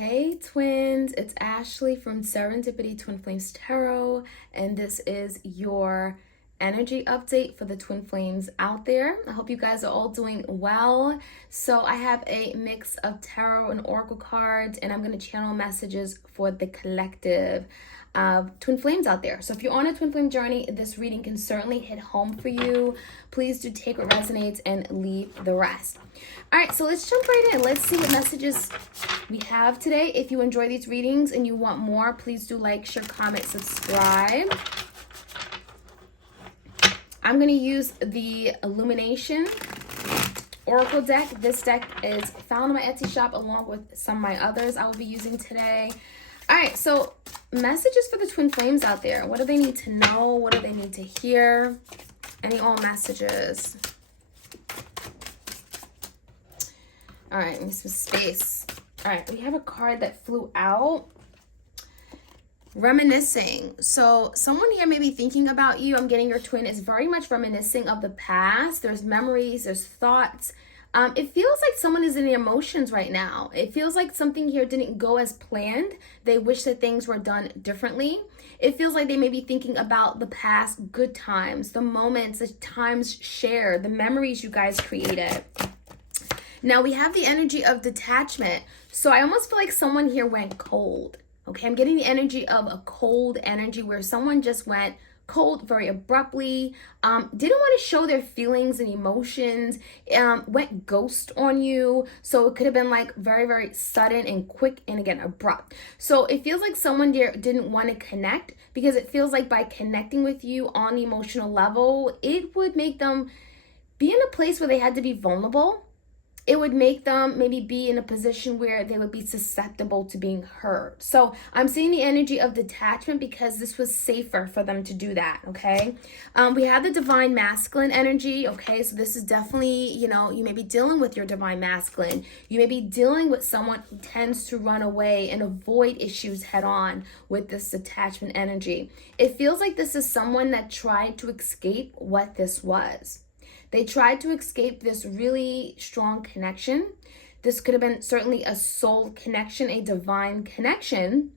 Hey twins, it's Ashley from Serendipity Twinflames Tarot, and this is your energy update for the twin flames out there. I hope you guys are all doing well. So I have a mix of tarot and oracle cards, and I'm going to channel messages for the collective of twin flames out there. So if you're on a twin flame journey, this reading can certainly hit home for you. Please do take what resonates and leave the rest. All right, so let's jump right in. Let's see what messages we have today. If you enjoy these readings and you want more, please do like, share, comment, subscribe. I'm going to use the Illumination Oracle deck. This deck is found in my Etsy shop along with some of my others I will be using today. All right, so messages for the twin flames out there. What do they need to know? What do they need to hear? Any all messages? All right, need some space. All right, we have a card that flew out. Reminiscing. So someone here may be thinking about you. I'm getting your twin is very much reminiscing of the past. There's memories, there's thoughts. It feels like someone is in the emotions right now. It feels like something here didn't go as planned. They wish that things were done differently. It feels like they may be thinking about the past good times, the moments, the times shared, the memories you guys created. Now we have the energy of detachment. So I almost feel like someone here went cold. Okay, I'm getting the energy of a cold energy where someone just went cold very abruptly, didn't want to show their feelings and emotions, went ghost on you. So it could have been like very, very sudden and quick and again, abrupt. So it feels like someone there didn't want to connect because it feels like by connecting with you on the emotional level, it would make them be in a place where they had to be vulnerable. It would make them maybe be in a position where they would be susceptible to being hurt. So I'm seeing the energy of detachment because this was safer for them to do that, okay? We have the divine masculine energy, okay? So this is definitely, you may be dealing with your divine masculine. You may be dealing with someone who tends to run away and avoid issues head on with this detachment energy. It feels like this is someone that tried to escape what this was. They tried to escape this really strong connection. This could have been certainly a soul connection, a divine connection.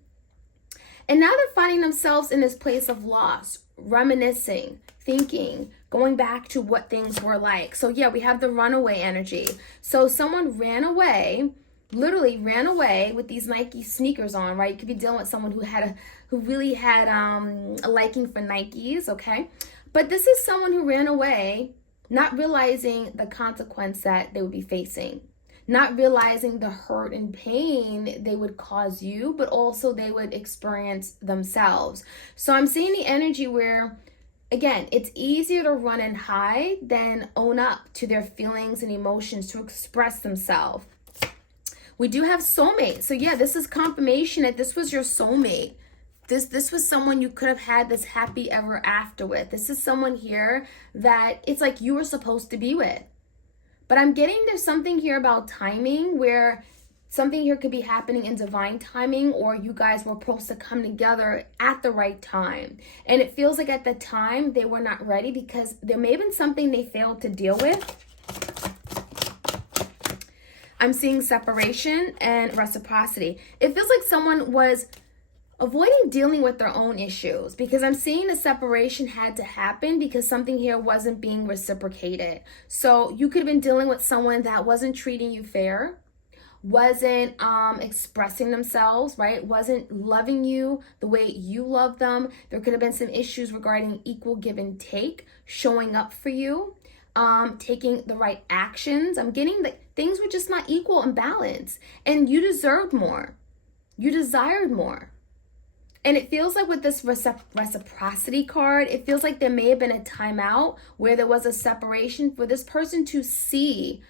And now they're finding themselves in this place of loss, reminiscing, thinking, going back to what things were like. So yeah, we have the runaway energy. So someone ran away, literally ran away with these Nike sneakers on, right? You could be dealing with someone who really had a liking for Nikes, okay? But this is someone who ran away, not realizing the consequence that they would be facing, not realizing the hurt and pain they would cause you, but also they would experience themselves. So I'm seeing the energy where, again, it's easier to run and hide than own up to their feelings and emotions to express themselves. We do have soulmate. So yeah, this is confirmation that this was your soulmate. This was someone you could have had this happy ever after with. This is someone here that it's like you were supposed to be with. But I'm getting there's something here about timing where something here could be happening in divine timing, or you guys were supposed to come together at the right time. And it feels like at the time they were not ready because there may have been something they failed to deal with. I'm seeing separation and reciprocity. It feels like someone was avoiding dealing with their own issues because I'm seeing the separation had to happen because something here wasn't being reciprocated. So you could have been dealing with someone that wasn't treating you fair, wasn't expressing themselves, right? Wasn't loving you the way you love them. There could have been some issues regarding equal give and take, showing up for you, taking the right actions. I'm getting that things were just not equal and balanced, and you deserved more. You desired more. And it feels like with this reciprocity card, it feels like there may have been a timeout where there was a separation for this person to see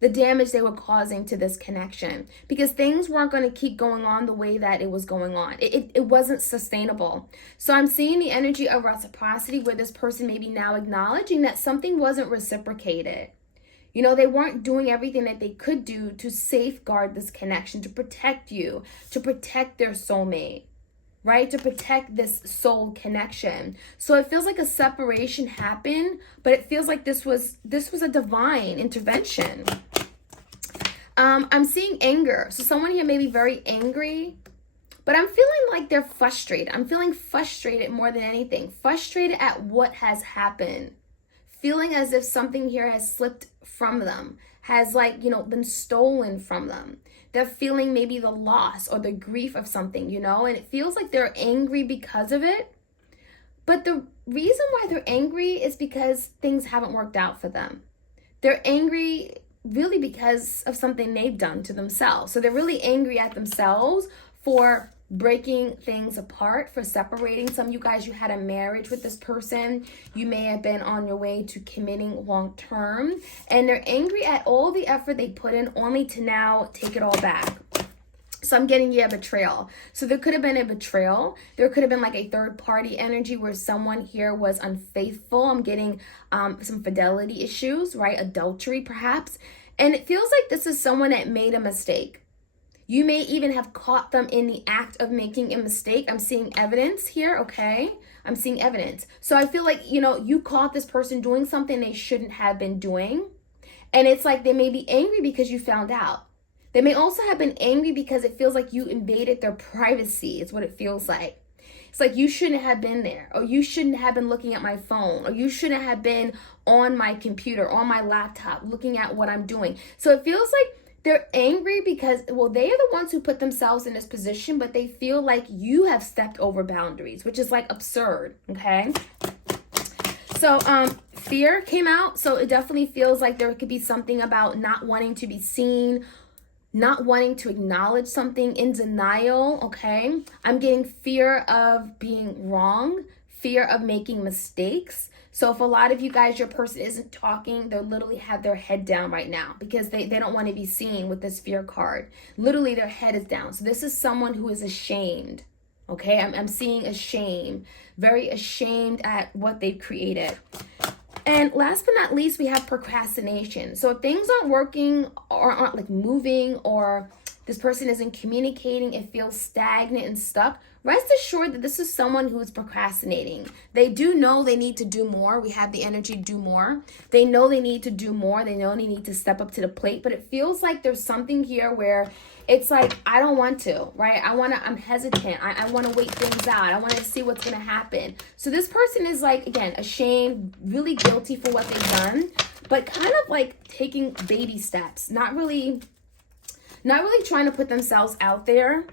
the damage they were causing to this connection because things weren't going to keep going on the way that it was going on. It wasn't sustainable. So I'm seeing the energy of reciprocity where this person may be now acknowledging that something wasn't reciprocated. They weren't doing everything that they could do to safeguard this connection, to protect you, to protect their soulmate. Right? To protect this soul connection. So it feels like a separation happened, but it feels like this was a divine intervention. I'm seeing anger. So someone here may be very angry, but I'm feeling like they're frustrated. I'm feeling frustrated more than anything. Frustrated at what has happened. Feeling as if something here has slipped from them, has been stolen from them. They're feeling maybe the loss or the grief of something, and it feels like they're angry because of it. But the reason why they're angry is because things haven't worked out for them. They're angry really because of something they've done to themselves. So they're really angry at themselves for breaking things apart, for separating. Some of you guys, you had a marriage with this person. You may have been on your way to committing long term, and they're angry at all the effort they put in only to now take it all back. So I'm getting betrayal. So there could have been a betrayal. There could have been like a third party energy where someone here was unfaithful. I'm getting some fidelity issues, right? Adultery perhaps. And it feels like this is someone that made a mistake. You may even have caught them in the act of making a mistake. I'm seeing evidence here, okay? I'm seeing evidence. So I feel like, you caught this person doing something they shouldn't have been doing. And it's like they may be angry because you found out. They may also have been angry because it feels like you invaded their privacy, is what it feels like. It's like you shouldn't have been there, or you shouldn't have been looking at my phone, or you shouldn't have been on my computer, on my laptop, looking at what I'm doing. So it feels like they're angry because, they are the ones who put themselves in this position, but they feel like you have stepped over boundaries, which is like absurd, okay? So fear came out. So it definitely feels like there could be something about not wanting to be seen, not wanting to acknowledge something, in denial, okay? I'm getting fear of being wrong, fear of making mistakes. So if a lot of you guys, your person isn't talking, they literally have their head down right now because they don't want to be seen with this fear card. Literally their head is down. So this is someone who is ashamed, okay? I'm seeing a shame, very ashamed at what they've created. And last but not least, we have procrastination. So if things aren't working or aren't like moving, or this person isn't communicating, it feels stagnant and stuck, rest assured that this is someone who is procrastinating. They do know they need to do more. We have the energy to do more. They know they need to do more. They know they need to step up to the plate, but it feels like there's something here where it's like, I don't want to, right? I'm hesitant. I want to wait things out. I want to see what's going to happen. So this person is like, again, ashamed, really guilty for what they've done, but kind of like taking baby steps, not really trying to put themselves out there,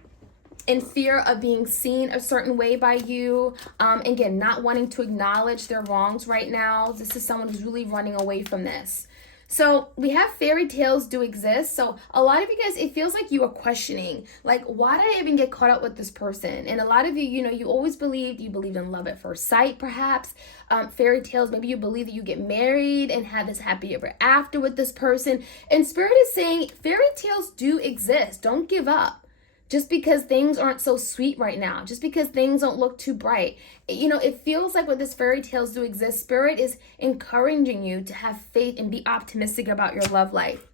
in fear of being seen a certain way by you. Again, not wanting to acknowledge their wrongs right now. This is someone who's really running away from this. So we have fairy tales do exist. So a lot of you guys, it feels like you are questioning, like, why did I even get caught up with this person? And a lot of you, you always believed in love at first sight, perhaps. Fairy tales, maybe you believe that you get married and have this happy ever after with this person. And Spirit is saying fairy tales do exist. Don't give up. Just because things aren't so sweet right now, just because things don't look too bright. It feels like with this fairy tales do exist, Spirit is encouraging you to have faith and be optimistic about your love life.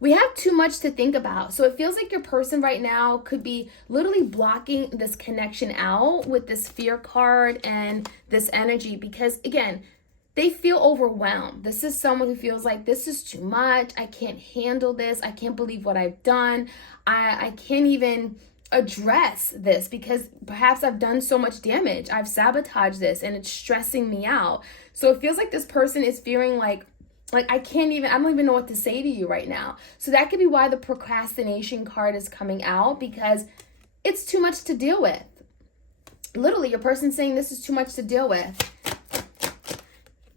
We have too much to think about. So it feels like your person right now could be literally blocking this connection out with this fear card and this energy because, again, they feel overwhelmed. This is someone who feels like this is too much. I can't handle this. I can't believe what I've done. I can't even address this because perhaps I've done so much damage. I've sabotaged this and it's stressing me out. So it feels like this person is feeling like I don't even know what to say to you right now. So that could be why the procrastination card is coming out, because it's too much to deal with. Literally, your person's saying this is too much to deal with.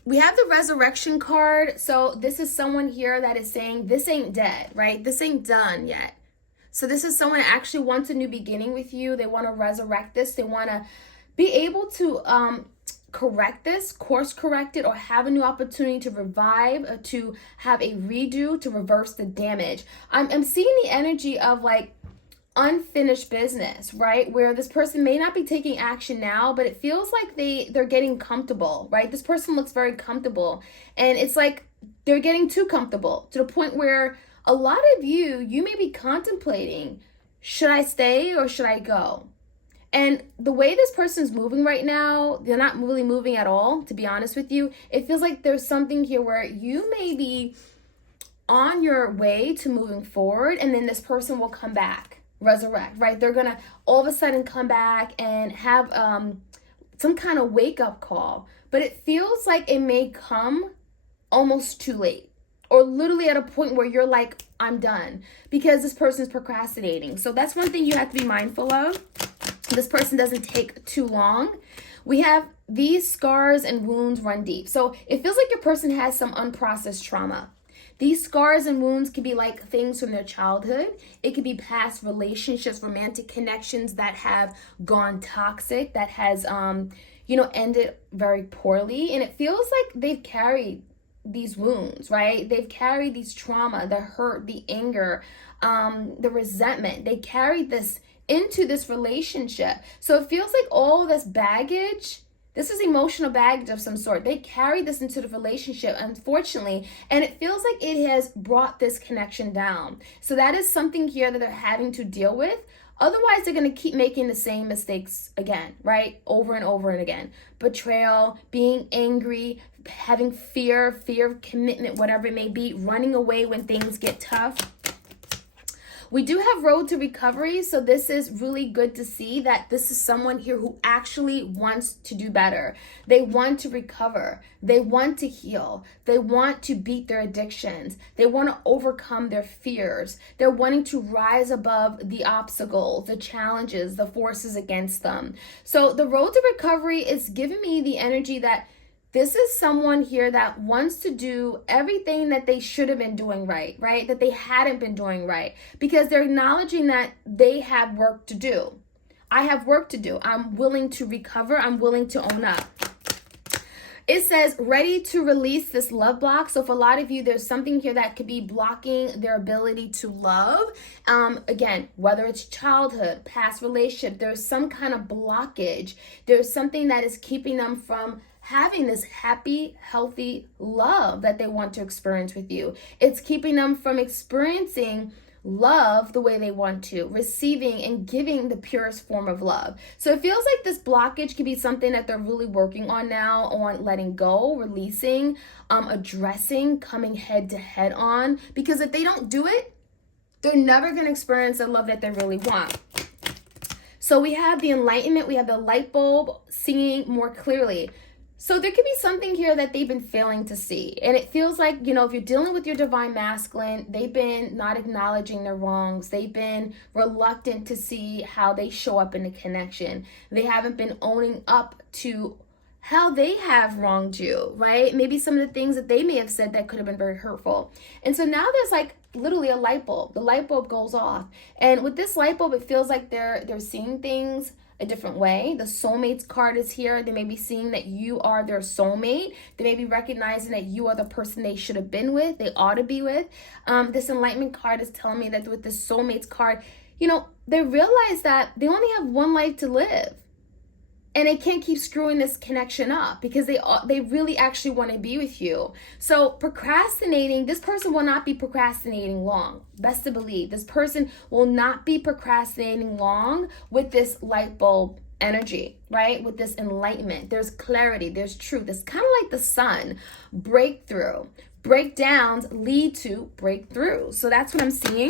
We have the resurrection card. So this is someone here that is saying this ain't dead, right? This ain't done yet. So this is someone that actually wants a new beginning with you. They want to resurrect this. They want to be able to correct this, course correct it, or have a new opportunity to revive, to have a redo, to reverse the damage. I'm seeing the energy of like unfinished business, right? Where this person may not be taking action now, but it feels like they're getting comfortable, right? This person looks very comfortable, and it's like they're getting too comfortable to the point where a lot of you may be contemplating, should I stay or should I go? And the way this person's moving right now, they're not really moving at all, to be honest with you. It feels like there's something here where you may be on your way to moving forward, and then this person will come back, resurrect, right? They're gonna all of a sudden come back and have some kind of wake up call, but it feels like it may come almost too late, or literally at a point where you're like, I'm done, because this person's procrastinating. So that's one thing you have to be mindful of. This person doesn't take too long. We have these scars and wounds run deep. So it feels like your person has some unprocessed trauma. These scars and wounds can be like things from their childhood. It could be past relationships, romantic connections that have gone toxic, that has, ended very poorly. And it feels like they've carried these wounds, right? They've carried these trauma, the hurt, the anger, the resentment. They carried this into this relationship. So it feels like all this baggage, this is emotional baggage of some sort. They carry this into the relationship, unfortunately, and it feels like it has brought this connection down. So that is something here that they're having to deal with. Otherwise, they're going to keep making the same mistakes again, right? Over and over and again. Betrayal, being angry, having fear of commitment, whatever it may be, running away when things get tough. We do have road to recovery, so this is really good to see that this is someone here who actually wants to do better. They want to recover. They want to heal. They want to beat their addictions. They want to overcome their fears. They're wanting to rise above the obstacles, the challenges, the forces against them. So the road to recovery is giving me the energy that this is someone here that wants to do everything that they should have been doing right? That they hadn't been doing right, because they're acknowledging that they have work to do. I have work to do. I'm willing to recover. I'm willing to own up. It says ready to release this love block. So for a lot of you, there's something here that could be blocking their ability to love. Again, whether it's childhood, past relationship, there's some kind of blockage. There's something that is keeping them from having this happy, healthy love that they want to experience with you. It's keeping them from experiencing love the way they want to, receiving and giving the purest form of love. So it feels like this blockage could be something that they're really working on now, on letting go, releasing, addressing, coming head to head on, because if they don't do it, they're never going to experience the love that they really want. So we have the enlightenment, we have the light bulb, seeing more clearly. So there could be something here that they've been failing to see. And it feels like, if you're dealing with your divine masculine, they've been not acknowledging their wrongs. They've been reluctant to see how they show up in a connection. They haven't been owning up to how they have wronged you, right? Maybe some of the things that they may have said that could have been very hurtful. And so now there's like literally a light bulb. The light bulb goes off. And with this light bulb, it feels like they're seeing things a different way. The soulmates card is here. They may be seeing that you are their soulmate. They may be recognizing that you are the person they should have been with, they ought to be with. This enlightenment card is telling me that with this soulmates card, they realize that they only have one life to live. And they can't keep screwing this connection up, because they really actually want to be with you. So procrastinating, this person will not be procrastinating long. Best to believe, this person will not be procrastinating long with this light bulb energy, right? With this enlightenment, there's clarity, there's truth. It's kind of like the sun. Breakthrough. Breakdowns lead to breakthrough. So that's what I'm seeing.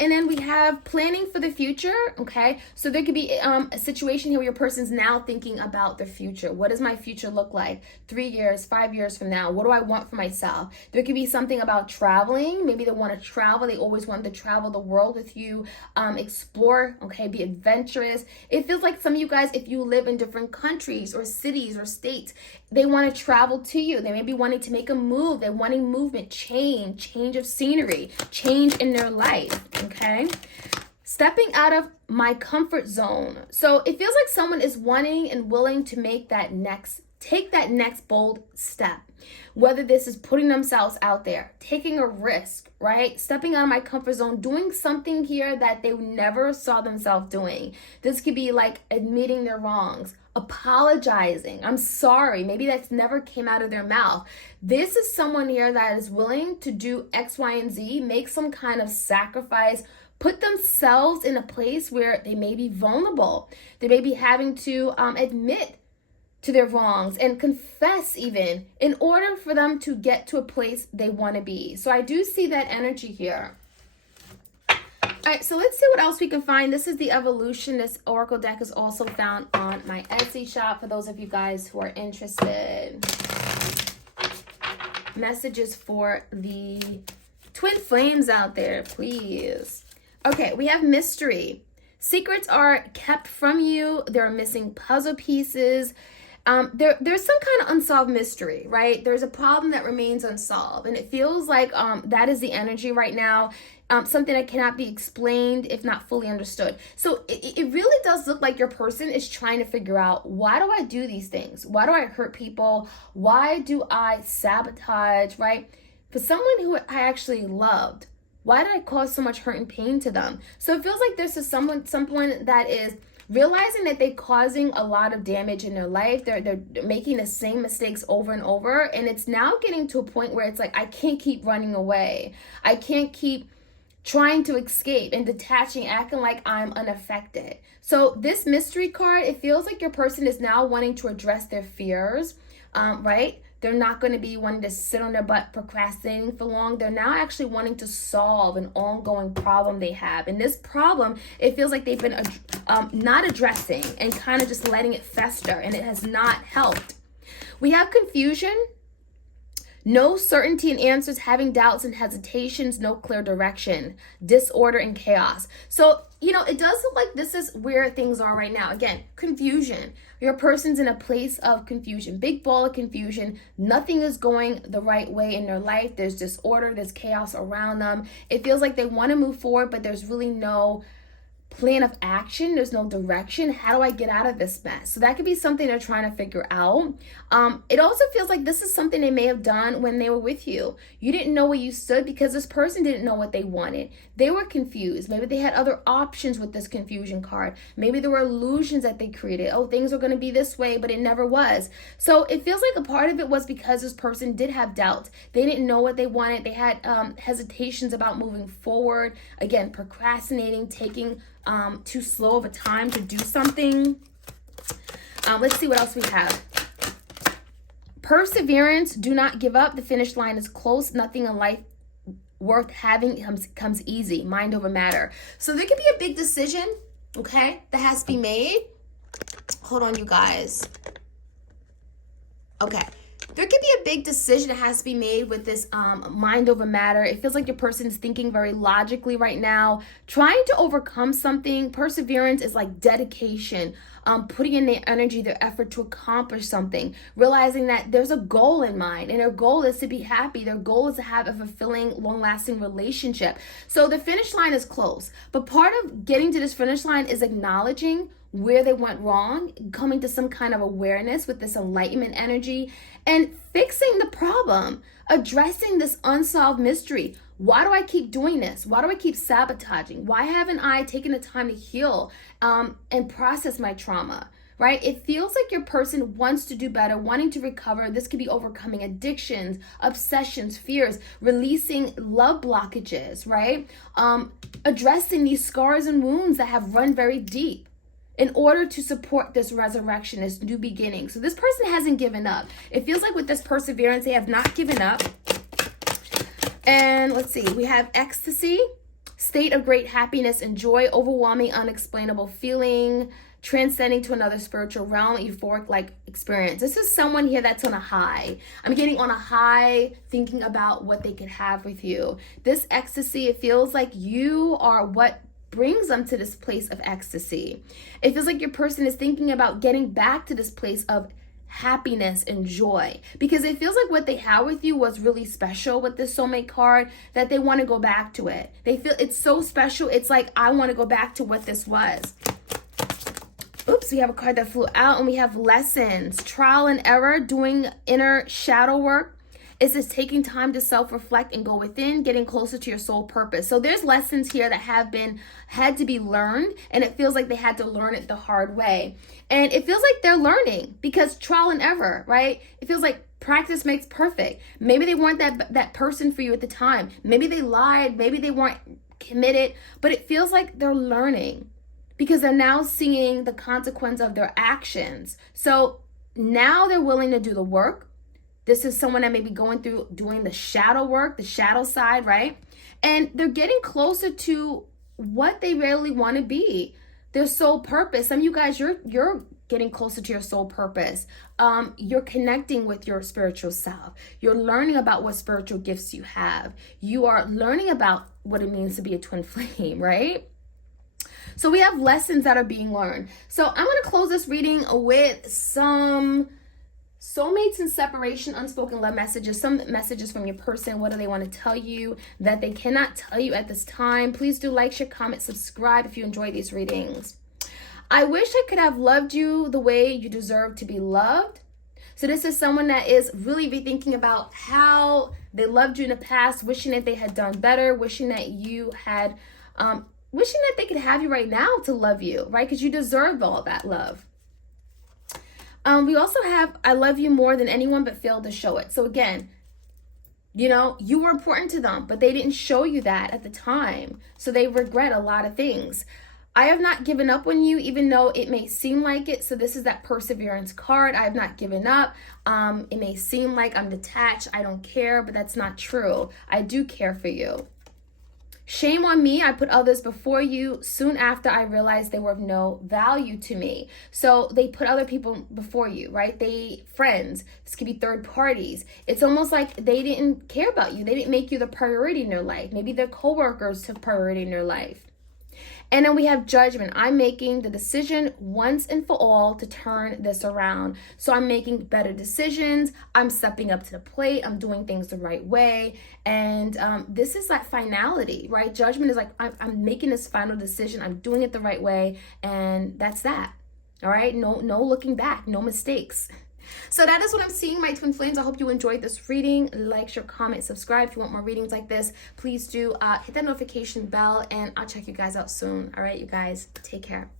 And then we have planning for the future, okay? So there could be a situation here where your person's now thinking about the future. What does my future look like 3 years, 5 years from now? What do I want for myself? There could be something about traveling. Maybe they want to travel. They always want to travel the world with you, explore, okay, be adventurous. It feels like some of you guys, if you live in different countries or cities or states, they want to travel to you. They may be wanting to make a move. They're wanting movement, change of scenery, change in their life, okay? Stepping out of my comfort zone. So it feels like someone is wanting and willing to take that next bold step. Whether this is putting themselves out there, taking a risk, right? Stepping out of my comfort zone, doing something here that they never saw themselves doing. This could be like admitting their wrongs, apologizing. I'm sorry. Maybe that's never came out of their mouth. This is someone here that is willing to do X, Y, and Z, make some kind of sacrifice, put themselves in a place where they may be vulnerable. They may be having to admit to their wrongs and confess even in order for them to get to a place they want to be. So I do see that energy here. All right, so let's see what else we can find. This is the Evolution. This Oracle deck is also found on my Etsy shop for those of you guys who are interested. Messages for the twin flames out there, please. Okay, we have mystery. Secrets are kept from you. There are missing puzzle pieces. There's some kind of unsolved mystery, right? There's a problem that remains unsolved. And it feels like that is the energy right now. Something that cannot be explained if not fully understood. So it really does look like your person is trying to figure out, why do I do these things? Why do I hurt people? Why do I sabotage, right? For someone who I actually loved, why did I cause so much hurt and pain to them? So it feels like this is someone that is realizing that they're causing a lot of damage in their life. They're making the same mistakes over and over. And it's now getting to a point where it's like, I can't keep running away. I can't keep trying to escape and detaching, acting like I'm unaffected. So this mystery card, it feels like your person is now wanting to address their fears, right? They're not going to be wanting to sit on their butt procrastinating for long. They're now actually wanting to solve an ongoing problem they have. And this problem, it feels like they've been not addressing and kind of just letting it fester, and it has not helped. We have confusion, no certainty in answers, having doubts and hesitations, no clear direction, disorder and chaos. So, it does look like this is where things are right now. Again, confusion. Your person's in a place of confusion, big ball of confusion. Nothing is going the right way in their life. There's disorder, there's chaos around them. It feels like they want to move forward, but there's really no plan of action. There's no direction. How do I get out of this mess? So that could be something they're trying to figure out. It also feels like this is something they may have done when they were with you. You didn't know where you stood because this person didn't know what they wanted. They were confused. Maybe they had other options with this confusion card. Maybe there were illusions that they created. Oh, things are going to be this way, but it never was. So it feels like a part of it was because this person did have doubts. They didn't know what they wanted. They had hesitations about moving forward. Again, procrastinating, taking too slow of a time to do something. Let's see what else we have. Perseverance, do not give up. The finish line is close. Nothing in life worth having comes easy. Mind over matter. So there could be a big decision, okay, that has to be made. Hold on, you guys. Okay. There could be a big decision that has to be made with this mind over matter. It feels like your person's thinking very logically right now, trying to overcome something. Perseverance is like dedication, putting in their energy, their effort to accomplish something, realizing that there's a goal in mind, and their goal is to be happy. Their goal is to have a fulfilling, long-lasting relationship. So the finish line is close, but part of getting to this finish line is acknowledging where they went wrong, coming to some kind of awareness with this enlightenment energy, and fixing the problem, addressing this unsolved mystery. Why do I keep doing this? Why do I keep sabotaging? Why haven't I taken the time to heal and process my trauma, right? It feels like your person wants to do better, wanting to recover. This could be overcoming addictions, obsessions, fears, releasing love blockages, right? Addressing these scars and wounds that have run very deep, in order to support this resurrection, this new beginning. So this person hasn't given up. It feels like with this perseverance, they have not given up. And let's see, we have ecstasy, state of great happiness and joy, overwhelming, unexplainable feeling, transcending to another spiritual realm, euphoric like experience. This is someone here that's on a high. I'm getting on a high, thinking about what they could have with you. This ecstasy, it feels like you are what brings them to this place of ecstasy. It feels like your person is thinking about getting back to this place of happiness and joy, because it feels like what they had with you was really special with this soulmate card, that they want to go back to it. They feel it's so special. It's like, I want to go back to what this was. Oops, we have a card that flew out, and we have lessons, trial and error, doing inner shadow work. It's just taking time to self-reflect and go within, getting closer to your soul purpose. So there's lessons here that had to be learned, and it feels like they had to learn it the hard way. And it feels like they're learning because trial and error, right? It feels like practice makes perfect. Maybe they weren't that person for you at the time. Maybe they lied. Maybe they weren't committed, but it feels like they're learning because they're now seeing the consequence of their actions. So now they're willing to do the work. This is someone that may be going through doing the shadow work, the shadow side, right? And they're getting closer to what they really want to be, their soul purpose. Some of you guys, you're getting closer to your soul purpose. You're connecting with your spiritual self. You're learning about what spiritual gifts you have. You are learning about what it means to be a twin flame, right? So we have lessons that are being learned. So I'm going to close this reading with some soulmates and separation, unspoken love messages, some messages from your person. What do they want to tell you that they cannot tell you at this time? Please do like, share, comment, subscribe if you enjoy these readings. I wish I could have loved you the way you deserve to be loved. So this is someone that is really rethinking about how they loved you in the past, wishing that they had done better, wishing that you had, wishing that they could have you right now to love you, right? Because you deserve all that love. We also have, I love you more than anyone but failed to show it. So again, you know, you were important to them, but they didn't show you that at the time. So they regret a lot of things. I have not given up on you, even though it may seem like it. So this is that perseverance card. I have not given up. It may seem like I'm detached. I don't care, but that's not true. I do care for you. Shame on me, I put others before you soon after I realized they were of no value to me. So they put other people before you, right? Friends, this could be third parties. It's almost like they didn't care about you. They didn't make you the priority in their life. Maybe their coworkers took priority in their life. And then we have judgment. I'm making the decision once and for all to turn this around. So I'm making better decisions. I'm stepping up to the plate. I'm doing things the right way. And this is like finality, right? Judgment is like, I'm making this final decision. I'm doing it the right way. And that's that. All right. No looking back, no mistakes. So that is what I'm seeing, my twin flames. I hope you enjoyed this reading. Like, share, comment, subscribe. If you want more readings like this, please do hit that notification bell, and I'll check you guys out soon. All right, you guys, take care.